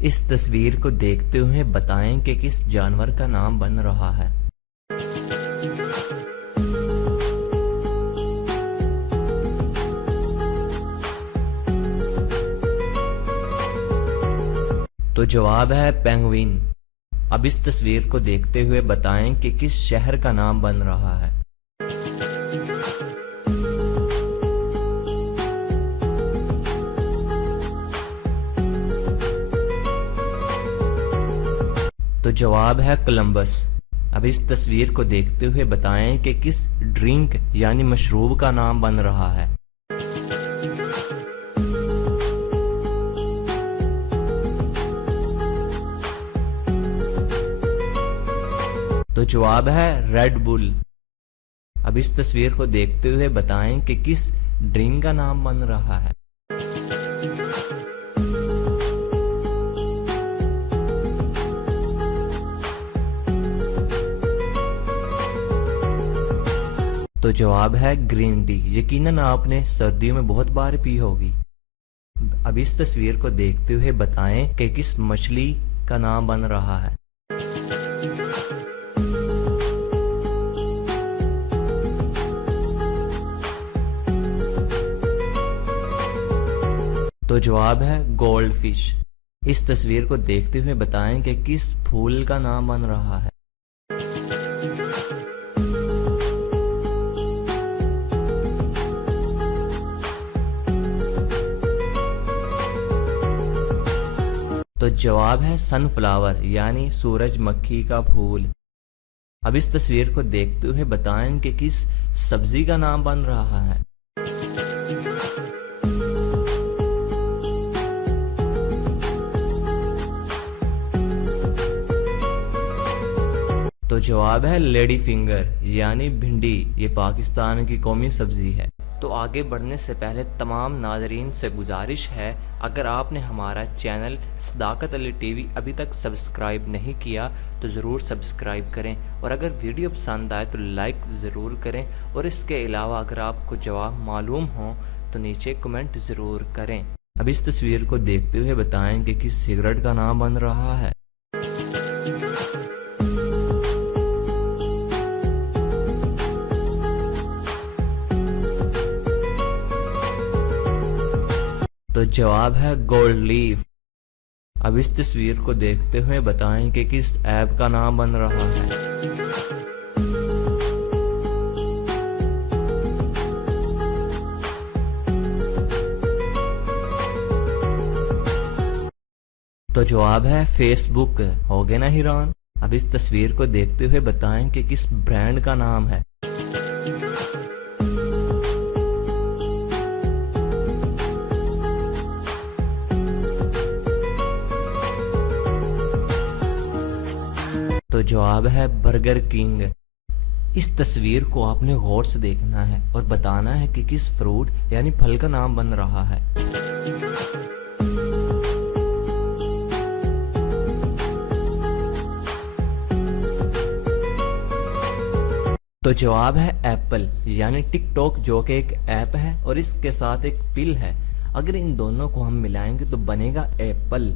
इस तस्वीर को देखते हुए बताएं कि किस जानवर का नाम बन रहा है। तो जवाब है पेंगुइन। अब इस तस्वीर को देखते हुए बताएं कि किस शहर का नाम बन रहा है। तो जवाब है कोलंबस। अब इस तस्वीर को देखते हुए बताएं कि किस ड्रिंक यानी मशरूब का नाम बन रहा है। तो जवाब है रेड बुल। अब इस तस्वीर को देखते हुए बताएं कि किस ड्रिंक का नाम बन रहा है। तो जवाब है ग्रीन टी। यकीनन आपने सर्दियों में बहुत बार पी होगी। अब इस तस्वीर को देखते हुए बताएं कि किस मछली का नाम बन रहा है। तो जवाब है गोल्ड फिश। इस तस्वीर को देखते हुए बताएं कि किस फूल का नाम बन रहा है। तो जवाब है सनफ्लावर यानी सूरजमुखी का फूल। अब इस तस्वीर को देखते हुए बताएं कि किस सब्जी का नाम बन रहा है। तो जवाब है लेडी फिंगर यानी भिंडी। ये पाकिस्तान की कौमी सब्जी है। तो आगे बढ़ने से पहले तमाम नाजरीन से गुजारिश है, अगर आपने हमारा चैनल सदाकत अली टीवी अभी तक सब्सक्राइब नहीं किया तो ज़रूर सब्सक्राइब करें, और अगर वीडियो पसंद आए तो लाइक ज़रूर करें, और इसके अलावा अगर आपको जवाब मालूम हो तो नीचे कमेंट ज़रूर करें। अब इस तस्वीर को देखते हुए बताएं कि किस सिगरेट का नाम बन रहा है। तो जवाब है गोल्ड लीफ। अब इस तस्वीर को देखते हुए बताएं कि किस ऐप का नाम बन रहा है। तो जवाब है फेसबुक। हो गए ना हैरान। अब इस तस्वीर को देखते हुए बताएं कि किस ब्रांड का नाम है। तो जवाब है बर्गर किंग। इस तस्वीर को आपने गौर से देखना है और बताना है कि किस फ्रूट यानी फल का नाम बन रहा है। तो जवाब है एप्पल यानी टिकटॉक, जो कि एक ऐप है और इसके साथ एक पिल है। अगर इन दोनों को हम मिलाएंगे तो बनेगा एप्पल।